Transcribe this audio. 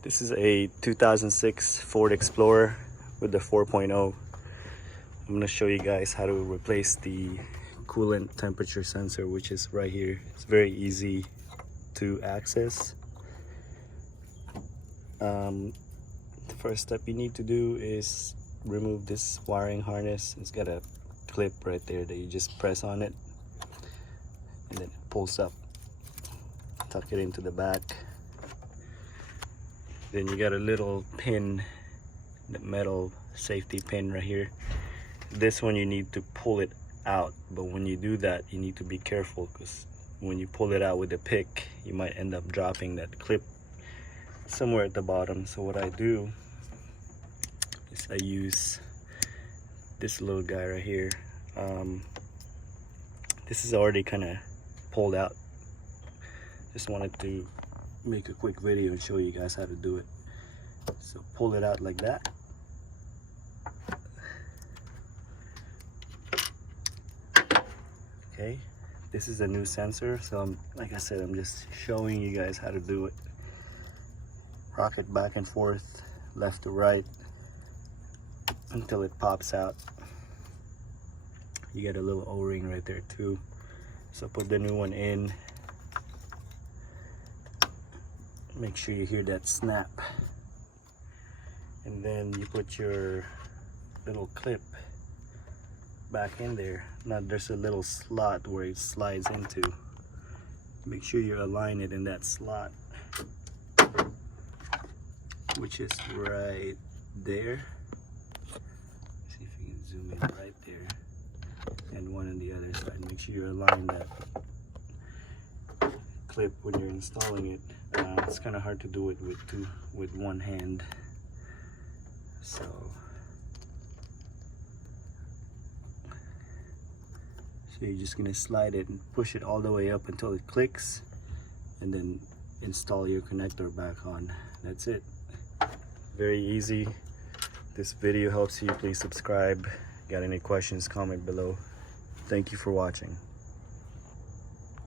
This is a 2006 Ford Explorer with the 4.0. I'm going to show you guys how to replace the coolant temperature sensor, which is right here. It's very easy to access. The first step you need to do is remove this wiring harness. It's got a clip right there that you just press on it and then it pulls up. Tuck it into the back. Then you got a little pin, the metal safety pin right here. This one you need to pull it out, but when you do that you need to be careful, because when you pull it out with a pick you might end up dropping that clip somewhere at the bottom. So what I do is I use this little guy right here. This is already kind of pulled out. Just wanted to make a quick video and show you guys how to do it. So pull it out like that. Okay, this is a new sensor, so like I said, I'm just showing you guys how to do it. Rock it back and forth, left to right, until it pops out. You get a little O-ring right there too. So put the new one in. Make sure you hear that snap. And then you put your little clip back in there. Now there's a little slot where it slides into. Make sure you align it in that slot, which is right there. See if you can zoom in right there. And one on the other side. Make sure you align that clip when you're installing it. It's kind of hard to do it with one hand. So you're just gonna slide it and push it all the way up until it clicks, and then install your connector back on. That's it. Very easy. This video helps you. Please subscribe. Got any questions, comment below. Thank you for watching.